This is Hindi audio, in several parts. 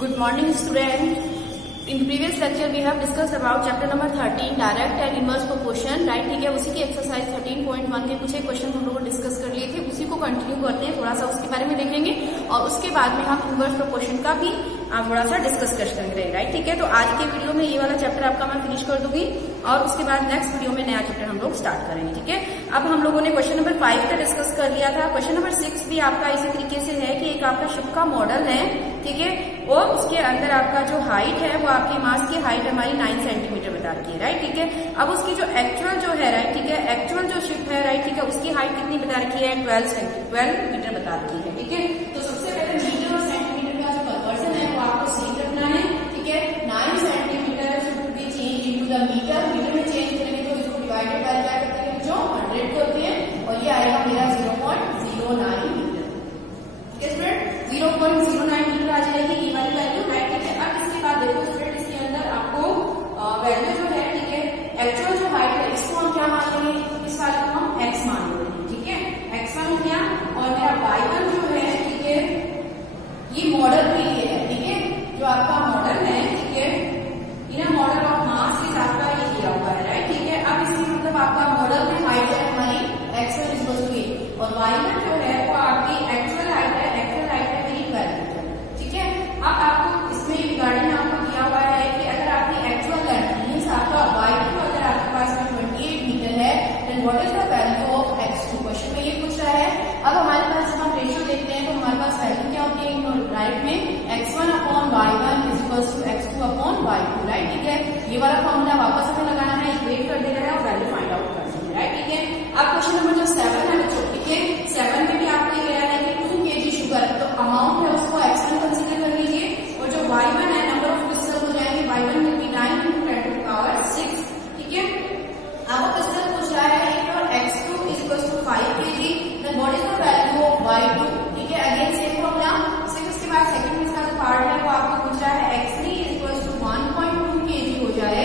Good morning, student. In previous lecture we have discussed about chapter number 13 direct and inverse proportion, right? ठीक है, उसी की एक्सरसाइज 13.1 के कुछ एक क्वेश्चन हम लोगों डिस्कस कर लिए थे, उसी को कंटिन्यू करते हैं, थोड़ा सा उसके बारे में देखेंगे और उसके बाद में हम इनवर्स प्रोपोर्शन का भी थोड़ा सा डिस्कस करेंगे, राइट? ठीक है, तो आज के वीडियो में ये वाला चैप्टर आपका मैं फिनिश कर दूंगी और उसके बाद नेक्स्ट वीडियो में नया चैप्टर हम लोग स्टार्ट करेंगे, ठीक है? अब हम लोगों ने क्वेश्चन नंबर 5 का डिस्कस कर लिया था। क्वेश्चन नंबर 6 भी आपका इसी तरीके से है कि एक आपका शिप का मॉडल है, ठीक है, और उसके अंदर आपका जो हाइट है वो आपके मास की हाइट हमारी 9 सेंटीमीटर बता रखी है, राइट? ठीक है, अब उसकी जो एक्चुअल जो है, राइट, ठीक है, एक्चुअल जो शिप है, राइट, ठीक है, उसकी हाइट कितनी बता रखी है? 12 मीटर बता रखी है, ठीक है? तो सबसे पहले मीटर और सेंटीमीटर का जो कन्वर्जन है वो आपको सही रखना है, ठीक है? 9 centimetre should be change into the metre में चेंज करेंगे तो इसको डिवाइडेड बाय क्या करते हैं? जो 100 करते हैं और ये आएगा मेरा 0.09 मीटर, ठीक है स्टूडेंट? 0.09 मीटर आ जाएगी ये वाली वैल्यू, राइट? ठीक है, अब इसके बाद देखो स्टूडेंट, इसके अंदर आपको वैल्यू जो है, ठीक है, एक्चुअल जो हाइट है इसको हम क्या मान लेंगे? इस वाले को हम x मान लेंगे, ठीक है? x1 हो गया और मेरा y1 जो है, ठीक है, ये मॉडल के लिए है, ठीक है? जो आपका मॉडल है, ठीक है, इन मॉडल ऑफ मास के साथ का ये दिया हुआ है, राइट? ठीक है, अब इसमें मतलब आपका मॉडल में हाइट है हमारी x1 और y1 जो है वो आपकी एक्चुअल हाइट है, मेरी 12 मीटर, ठीक है? अब आपको इसमें रिगार्डिंग में आपको दिया हुआ है कि अगर आपकी एक्चुअल लेंथ मींस आपका y2 अगर आपके पास में 28 मीटर है, then what is the value of x2? Question में ये पूछ रहा है। अब हमारे पास जब हम रेशियो देखते हैं तो हमारे पास वैल्यू क्या होती है राइट में? x1 upon y1 is equals to x2 upon y2, right? ठीक है, ये वाला फॉर्मूला वापस हमें लगाना है, इक्वेट कर देना है और वैल्यू फाइंड आउट कर देना है, राइट? ठीक है, अब क्वेश्चन नंबर जो 7 है बच्चों, ठीक है, 7 में भी आपको ये कह रहा है कि 2 kg शुगर, तो अमाउंट है उसको x1 कंसीडर कर लीजिए और जो y1 है नंबर ऑफ क्रिस्टल हो जाएंगे, y1 will be 9 into 10 to the power 6, ठीक है? अब वो क्वेश्चन पूछ रहा है if your x2 is equals to 5 kg then what is the value of y2, ठीक है? अगेन सेम फॉर्मूला, सिर्फ उसके बाद सेकंड में इसका जो पार्ट है वो आपको पूछ रहा है x3 is equals to 1.2 kg हो जाए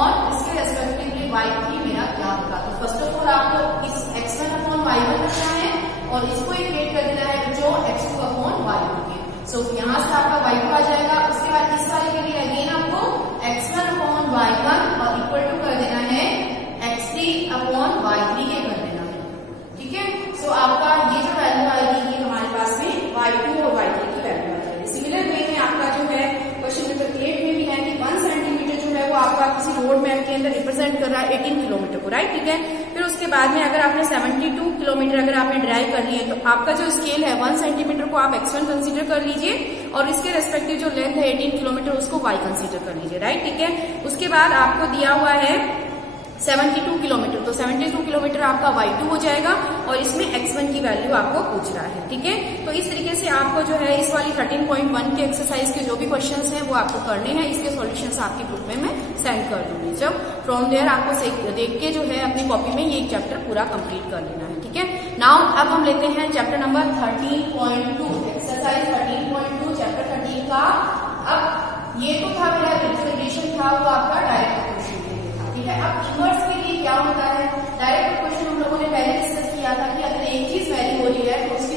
और इसके रेस्पेक्टिवली y3 मेरा क्या होगा? तो फर्स्ट ऑफ ऑल आपको इस x1 अपॉन y1 रखना है और इसको इक्वेट कर देना है जो x2 अपॉन y2 के। सो यहाँ से आपका y2 आ जाएगा। उसके बाद इस वाले के लिए अगेन आपको x1 अपॉन y1 और इक्वल टू कर देना है x3 अपॉन y3 के कर देना है, ठीक है? सो आपका ये जो वैल्यू आएगी ये हमारे पास में y2 और y3 की वैल्यू आ जाएगी। सिमिलर वे में आपका जो है क्वेश्चन नंबर 8 में भी है कि 1 सेंटीमीटर जो है वो आपका किसी रोड मैप के अंदर रिप्रेजेंट कर रहा है 18 किलोमीटर को, राइट? ठीक है, फिर उसके बाद में अगर आपने 72 किलोमीटर अगर आपने ड्राइव कर लिए तो आपका जो स्केल है 1 सेंटीमीटर को आप x1 कंसीडर कर लीजिए और इसके रेस्पेक्टिव जो लेंथ है 18 किलोमीटर उसको y कंसीडर कर लीजिए, राइट? ठीक है, उसके बाद आपको दिया हुआ है 72 किलोमीटर, तो 72 किलोमीटर आपका y2 हो जाएगा और इसमें x1 की वैल्यू आपको पूछ रहा है, ठीक है? तो इस तरीके से आपको जो है इस वाली 13.1 के एक्सरसाइज के जो भी क्वेश्चंस हैं वो आपको करने हैं। इसके सॉल्यूशंस आपके ग्रुप में मैं सेंड कर दूंगी। जब फ्रॉम देयर आपको देख के जो है अपनी कॉपी में ये चैप्टर पूरा कंप्लीट कर लेना है, ठीक है? नाउ अब हम लेते हैं चैप्टर नंबर 13.2, एक्सरसाइज 13.2 चैप्टर 13 का। अब ये तो था मेरा रिलेशन था वो आपका डायरेक्ट प्रोपोर्शन, ठीक है? अब इनवर्स के लिए क्या होता है? डायरेक्ट प्रोपोर्शन हम लोगों ने पहले डिस्कस किया था कि अगर एक चीज वेरी हो रही है तो उसके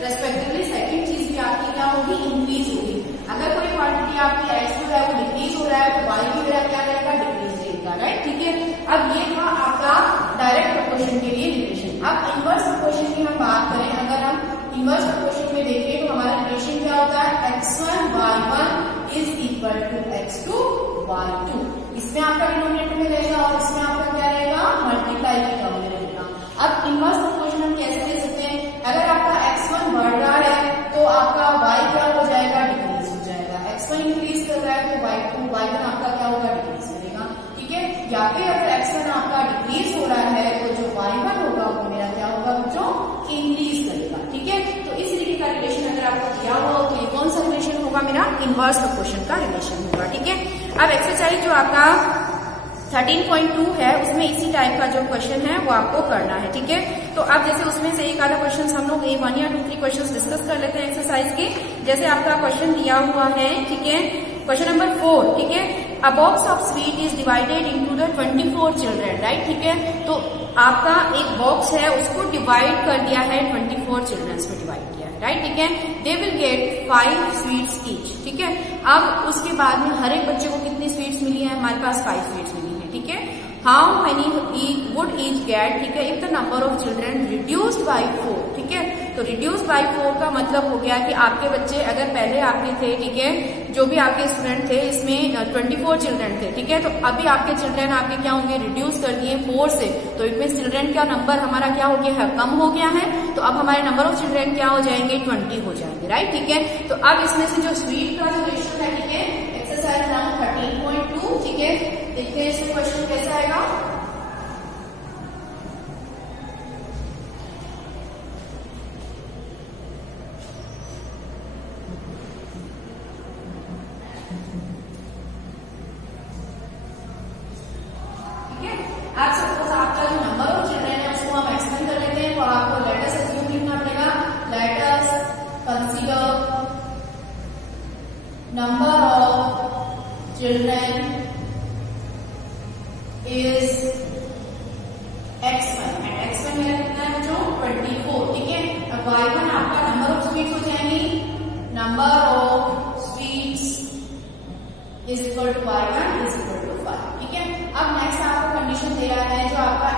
रेस्पेक्टिवली सेकंड चीज भी आपकी क्या होगी? इंक्रीज होगी। अगर कोई क्वांटिटी आपकी एक्स जो है वो डिक्रीज हो रहा है तो वाई भी मेरा क्या रहेगा? डिक्रीज रहेगा, राइट? ठीक है, अब ये था आपका डायरेक्ट प्रोपोर्शन के लिए रिलेशन। अब इनवर्स प्रोपोर्शन की हम बात करें, अगर हम इनवर्स प्रोपोर्शन में देखें तो हमारा रिलेशन क्या होता है? x1 y1 is equal to x2 y2। इसमें आपका डिनोमिनेटर में रहेगा और इसमें आपका क्या रहेगा? मल्टीप्लाई की टर्म में रहेगा। अब इनवर्स प्रोपोर्शन हम कैसे ले सकते हैं? अगर आपका x1 बढ़ रहा है तो आपका y क्या हो जाएगा? डिक्रीज हो जाएगा। x1 इंक्रीज कर रहा है तो y1 आपका क्या होगा? डिक्रीज करेगा, ठीक है? या फिर अगर x1 आपका डिक्रीज हो रहा है तो जो y1 होगा वो मेरा क्या होगा? जो इंक्रीज करेगा, ठीक है? तो इस तरीके का रिलेशन अगर आपको दिया हुआ हो तो ये कौन सा रिलेशन होगा? मेरा इनवर्स प्रोपोर्शन का रिलेशन होगा, ठीक है? अब एक्सरसाइज जो आपका 13.2 है उसमें इसी टाइप का जो क्वेश्चन है वो आपको करना है, ठीक है? तो अब जैसे उसमें से एक आधा क्वेश्चन हम लोग 1 या 2 3 क्वेश्चन डिस्कस कर लेते हैं एक्सरसाइज के। जैसे आपका क्वेश्चन दिया हुआ है, ठीक है, क्वेश्चन नंबर 4, ठीक है, अ box of sweet is divided into the 24 children, right? ठीक है, तो आपका एक बॉक्स है उसको डिवाइड कर दिया है 24 चिल्ड्रंस में डिवाइड किया है, राइट, ठीक है। They will get 5 sweets each, ठीक है। अब उसके बाद में हर एक बच्चे को कितनी स्वीट्स मिली है, हमारे पास 5 स्वीट्स मिली है, ठीक है। How many would each get, ठीक है, if the number of children reduced by 4, ठीक है। तो रिड्यूस बाय 4 का मतलब हो गया कि आपके बच्चे अगर पहले आपके थे, ठीक है, जो भी आपके स्टूडेंट थे इसमें 24 चिल्ड्रन थे, ठीक है। तो अभी आपके चिल्ड्रन आपके क्या होंगे, रिड्यूस कर दिए 4 से, तो इट मीन चिल्ड्रन का नंबर हमारा क्या हो गया है, कम हो गया है। तो अब हमारे नंबर ऑफ चिल्ड्रन क्या हो जाएंगे, 20 हो जाएंगे, राइट, ठीक है। तो अब इसमें से जो स्वीट का जो रेशियो है, ठीक है, एक्सरसाइज नंबर 13.2, ठीक है। देखते हैं इसमें क्वेश्चन कैसा आएगा। आप सपोज आपका जो नंबर ऑफ चिल्ड्रन है उसको हम एक्सप्लेन कर लेते हैं, तो आपको लेट अस अज्यूम लिखना पड़ेगा। Let us consider number of children is x1 and x1 मेरा कितना है बच्चों, 24, ठीक है। अब y1 आपका नंबर ऑफ स्वीट्स हो जाएंगी, number of sweets is equal to y1 is equal to 5, ठीक है। अब नेक्स्ट आपको कंडीशन दे रहा है, जो आपका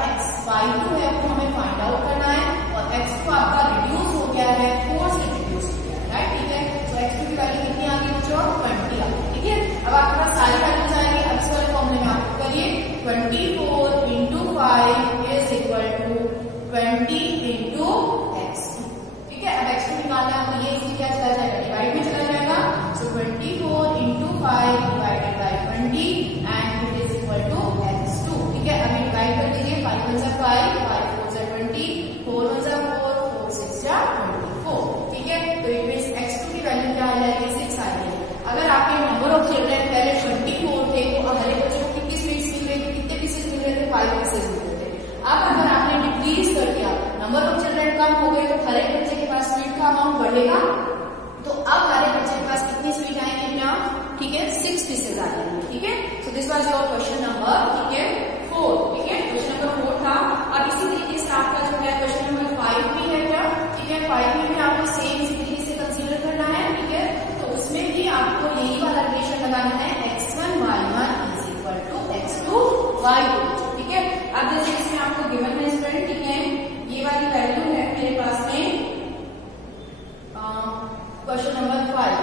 y2 है वो हमें फाइंड आउट करना है, और x2 आपका रिड्यूस हो गया है, 4 से रिड्यूस हो गया है, राइट, ठीक है। तो x2 की वैल्यू कितनी आ गई बच्चों, 20 आ गई, ठीक है। अब आपके पास सारी वैल्यूज आएंगे, अब इस वाले फॉर्मूले में आप करिए 24 into 5 is equal to 20 into x2, ठीक है। अब x2 निकालना है तो ये इसमें क्या चला जाएगा, डिवाइड में चला जाएगा। So 24 into 5 divided by 20 and it is equal to x2, ठीक है। अभी डिवाइड कर दीजिए, 5 1 जा 5, 5 4 जा 20, 4 1 जा 4, 4 6 जा 24, ठीक है। तो इट मींस x2 की वैल्यू क्या आ जाएगी, 6 आ जाएगी। अगर आपके नंबर ऑफ चिल्ड्रन पहले 24 थे तो हर एक बच्चे को कितनी स्वीट्स मिल रही थी, कितने पीसेस मिल रहे थे, 5 पीसेस मिल रहे थे। अब अगर आपने डिक्रीज कर दिया, नंबर ऑफ चिल्ड्रन कम हो गए, तो हर एक बच्चे के पास स्वीट का अमाउंट बढ़ेगा। तो अब हर एक बच्चे के पास कितनी स्वीट आएंगे ना, ठीक है, 6 पीसेस आ जाएंगे, ठीक है। So this was your question number, ठीक है, 4, ठीक है। क्वेश्चन नंबर 4 था। अब इसी तरीके से आपका जो है क्वेश्चन नंबर 5 भी है क्या, ठीक है। 5 में भी आपको सेम इसी तरीके से कंसीडर करना है, ठीक है। तो उसमें भी आपको यही वाला रिलेशन लगाना है, x1 y1 is equal to x2 y2, ठीक है। अब जैसे इसमें आपको गिवन है स्टूडेंट, ठीक है, ये वाली वैल्यू है मेरे पास में question number 5,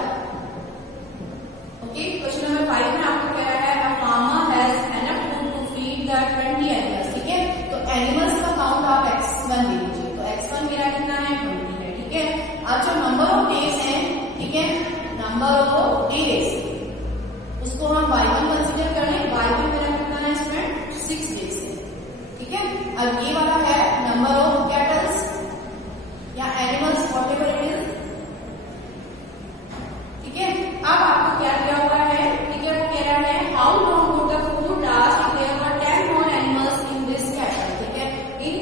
okay. Question number 5 में आपको कह रहा है a farmer has enough food to feed the 20 animals, ठीक है। तो एनिमल्स का काउंट आप x1 दे दीजिए, तो x1 मेरा कितना है, 20 है, ठीक है। अब जो नंबर ऑफ डेज है, ठीक है, नंबर ऑफ डेज उसको हम y1 कंसीडर कर लें, y1 मेरा कितना है स्टूडेंट, 6 डेज है, ठीक है। अब ये वाला है नंबर ऑफ कैटल्स या एनिमल्स व्हाटएवर इट इज, ठीक है। अब आपको क्या दिया हुआ है, ठीक है, वो कह रहा है how long would the food last if there were 10 more animals in this cattle, ठीक है, इन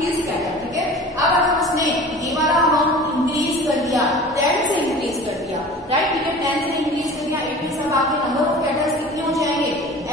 दिस कैटल, ठीक है। अब अगर उसने ये वाला अमाउंट इंक्रीज कर दिया, 10 से इंक्रीज कर दिया, राइट, ठीक है, 10 से इंक्रीज कर दिया, इट मींस अब आपके नंबर ऑफ कैटल्स कितने हो जाएंगे,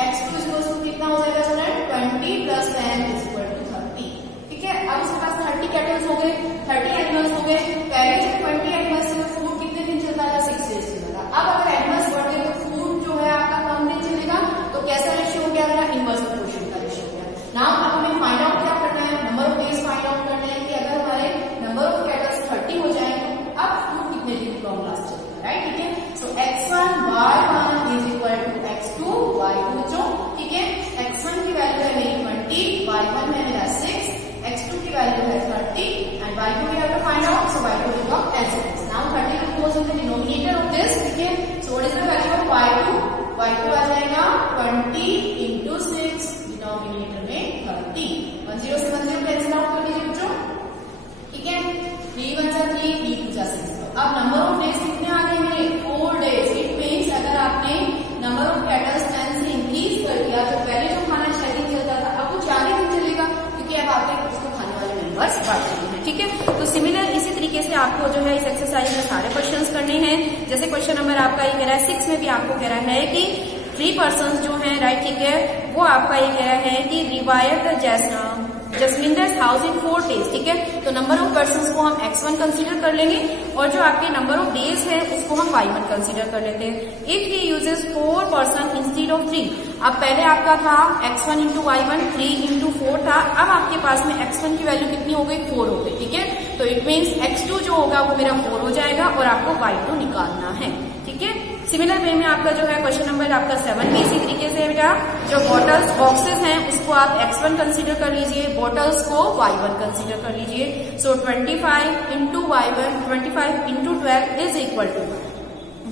x2 इक्वल टू कितना हो जाएगा student, 20 plus 10 is equal to 30, ठीक है। अब उसके पास 30 कैटल्स हो गए, 30 एनिमल्स हो गए। पहले जब 20 एनिमल्स से फूड कितने दिन चलता था, 6 डेज चलता था। अब अगर एनिमल्स बढ़ गए तो फूड जो है आपका कम दिन चलेगा, तो कैसा रेशियो हो गया, इनवर्स प्रोपोर्शन का रेशियो हो गया। नाउ अब हमें फाइंड आउट क्या करना है, number of days find out करना है कि अगर हमारे नंबर ऑफ कैटल्स 30 हो जाए तो अब फूड कितने दिन लॉन्ग लास्ट चलेगा, राइट, ठीक है। सो x1 y1 is equal to x2 y2, जो ठीक है, x1 की वैल्यू है मेरी 20, y1 है मेरा 6, x2 की वैल्यू है 30 and y2 we have to find out, so y2 will come as it is. Now 30 will goes in the denominator of this, ठीक है। So what is the value of y2? y2 आ जाएगा 20 into 6, डिनोमिनेटर में 30, 10 से 10 कैंसिल आउट कर दीजिए बच्चों, ठीक है। 3 1 जा 3, 3 2 जा 6। अब नंबर ऑफ डेज कितने आ गए मेरे, 4 डेज। इट मीन्स अगर आपने नंबर ऑफ कैटल्स 10 से इंक्रीज कर दिया, तो पहले जो खाना शेडिंग चलता था अब वो 4 ही दिन चलेगा, क्योंकि अब आपके उसको खाने वाले मेंबर्स बढ़ चुके हैं, ठीक है। तो सिमिलर इसी तरीके से आपको जो है इस एक्सरसाइज में सारे क्वेश्चंस करने हैं। जैसे क्वेश्चन नंबर आपका ये कह रहा है 6 में भी आपको कह रहा है कि 3 पर्सन्स जो हैं, राइट, ठीक है, वो आपका ये कह रहा है कि रिवायत जैसा जसमिंदर हाउस इन 4 days, ठीक है। तो नंबर ऑफ पर्सन को हम x1 कंसीडर कर लेंगे और जो आपके नंबर ऑफ डेज है उसको हम y1 कंसीडर कर लेते हैं। If he uses 4 person instead of 3, अब पहले आपका था x1 इंटू y1, 3 इंटू 4 था, अब आपके पास में x1 की वैल्यू कितनी हो गई, 4 हो गई, ठीक है। तो इट मीन्स x2 जो होगा वो मेरा 4 हो जाएगा और आपको y2 निकालना है, ठीक है। सिमिलर वे में आपका जो है क्वेश्चन नंबर आपका 7 भी इसी तरीके से बेटा, जो बॉटल्स बॉक्सेस हैं उसको आप x1 कंसीडर कर लीजिए, बॉटल्स को y1 कंसीडर कर लीजिए। So 25 into y1, 25 into 12 is equal to,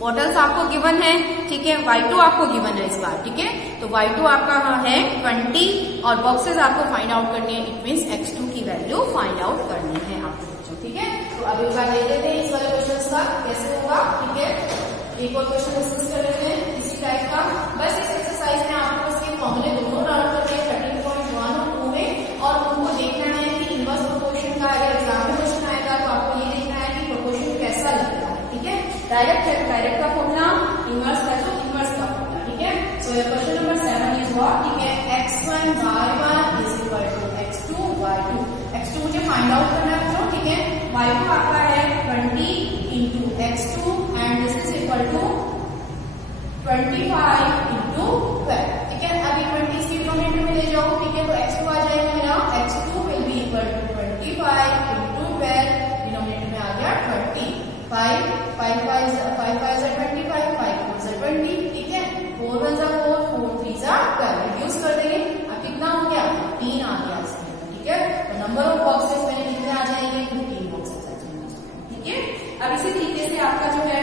bottles आपको गिवन है, ठीक है, y2 आपको गिवन है इस बार, ठीक है। तो y2 आपका है 20 और बॉक्सेस आपको फाइंड आउट करनी है, इट मीन्स x2 की वैल्यू फाइंड आउट करनी है आपको, ठीक है। तो अब एक बार ले लेते हैं इस वाले क्वेश्चन का कैसे होगा, ठीक है। एक और क्वेश्चन डिस्कस कर लेते हैं इसी टाइप का। बस इस एक्सरसाइज में आपको इसके फॉर्मूले दोनों डाउन करते हैं 13.1 और 2 में, और उनको देखना है कि इनवर्स प्रोपोर्शन का अगर एग्जाम में क्वेश्चन आएगा तो आपको ये देखना है कि प्रोपोर्शन कैसा लगता है, ठीक है। डायरेक्ट का फॉर्मूला, इनवर्स का जो इनवर्स का फॉर्मूला, ठीक है। So question number 7 is what, ठीक है, x1 y1 is equal to x2 y2। x2 मुझे फाइंड आउट करना है बच्चों, ठीक है। y2 आपका है 20 into x2 and this is equal to 25 into 12, ठीक है। अभी 20 की डिनोमिनेटर में ले जाओ, ठीक है। तो x2 आ जाएगा मेरा, x2 will be equal to 25 into 12, denominator में आ गया 20, 5 5 5 5 5 से 25, 5 4 से 20, ठीक है। 4 1 जा 4, 4 3 जा 12, रिड्यूस कर देंगे, अब कितना हो गया, 15 आ गया इसमें, ठीक है। तो नंबर ऑफ बॉक्सेस मेरे कितने आ जाएंगे, 15 बॉक्सेस आ जाएंगे, ठीक है। अब इसी तरीके से आपका जो है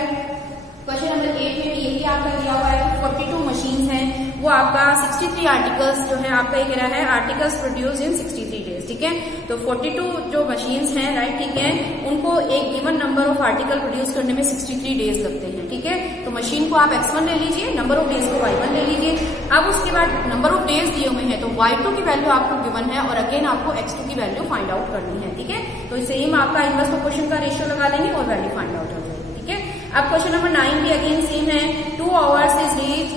क्वेश्चन नंबर 8 में भी यही आपका दिया हुआ है कि 42 मशीन्स हैं, वो आपका 63 आर्टिकल्स जो है आपका ये कह रहा है आर्टिकल्स प्रोड्यूस इन 63 डेज, ठीक है। तो 42 जो मशीन्स हैं, राइट, ठीक है, उनको एक given number of article produce करने में 63 डेज लगते हैं, ठीक है। तो मशीन को आप x1 ले लीजिए, नंबर ऑफ डेज को y1 ले लीजिए। अब उसके बाद नंबर ऑफ डेज दिए हुए हैं तो y2 की वैल्यू आपको गिवन है और अगेन आपको x2 की वैल्यू फाइंड आउट करनी है, ठीक है। तो सेम आपका इनवर्स प्रोपोर्शन का रेशियो लगा लेंगे और वैल्यू फाइंड आउट हो जाएगी, ठीक है। अब क्वेश्चन नंबर 9 भी अगेन सेम है, 2 hours is reach,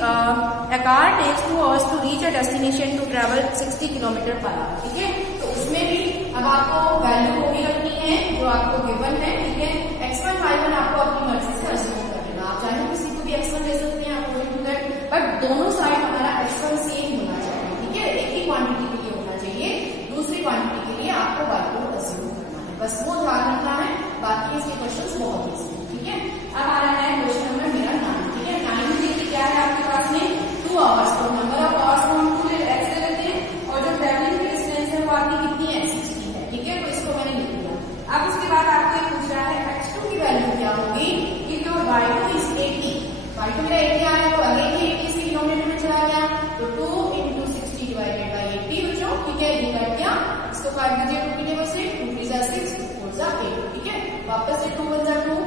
a car takes 2 hours to reach a destination to travel 60 kilometre per hour, ठीक है। तो उसमें भी अब आपको वैल्यू वो भी रखनी है जो आपको गिवन है, ठीक है। x1 y1 आपको अपनी मर्जी से अज्यूम कर लेना, आप चाहे किसी को भी x1 ले सकते हैं अकॉर्डिंग टू दैट, बट दोनों साइड हमारा x1 सेम होना चाहिए, ठीक है। एक ही क्वांटिटी के लिए होना चाहिए, दूसरी क्वांटिटी के लिए आपको y2 अज्यूम करना है, बस वो ध्यान रखना है, बाकी इसके क्वेश्चन बहुत ईजी है, ठीक है। अब आ रहा है क्वेश्चन नंबर मेरा 9, ठीक है। 9 में देखिए क्या है आपके पास में 2 आवर्स, तो नंबर ऑफ आवर्स को हम 2 x ले लेते हैं और जो ट्रेवलिंग की डिस्टेंस है वो आपकी कितनी है, 60 है, ठीक है। तो इसको मैंने लिख दिया। अब उसके बाद आपको ये पूछ रहा है x2 की वैल्यू क्या होगी, if your y2 is 80, y2 मेरा 80 आ रहा है तो अगेन ये 80 से डिनोमिनेटर में चला गया, तो 2 इंटू 60 डिवाइडेड बाई 80 बच्चों, ठीक है। ये कट गया, इसको काट दीजिए 2 की टेबल से, 2 3 जा 6, 2 4 जा 8, ठीक है। वापस से 2 1 जा 2,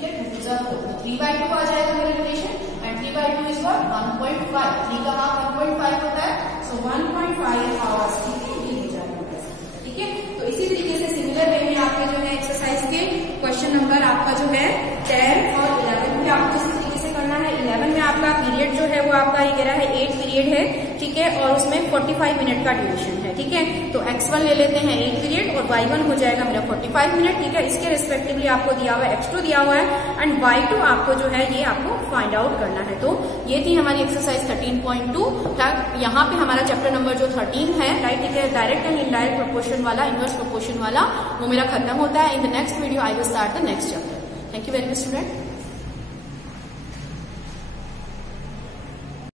2 जा 4, तो 3/2 आ जाएगा मेरा रिलेशन, एंड 3/2 इज व्हाट 1.5, 3 का हाफ 1.5 होता है, सो 1.5 आवर्स, ठीक है, ये हो जाएगा, ठीक है। तो इसी तरीके से सिमिलर वे में आपके जो है एक्सरसाइज के क्वेश्चन नंबर आपका जो है 10 और 11 में आपको इसी तरीके से करना है। 11 में आपका पीरियड जो है वो आपका ये कह रहा है 8 पीरियड है, ठीक है, और उसमें 45 मिनट का ड्यूरेशन है, ठीक है। तो x1 ले लेते हैं 8 पीरियड और y1 हो जाएगा मेरा 45 मिनट, ठीक है। इसके रिस्पेक्टिवली आपको दिया हुआ है x2 दिया हुआ है एंड y2 आपको जो है ये आपको फाइंड आउट करना है। तो ये थी हमारी एक्सरसाइज 13.2 तक। यहाँ पे हमारा चैप्टर नंबर जो 13 है, राइट, ठीक है, डायरेक्ट एंड इनडायरेक्ट प्रोपोर्शन वाला, इनवर्स प्रोपोर्शन वाला, वो मेरा खत्म होता है। In the next video I will start the next chapter. Thank you very much student.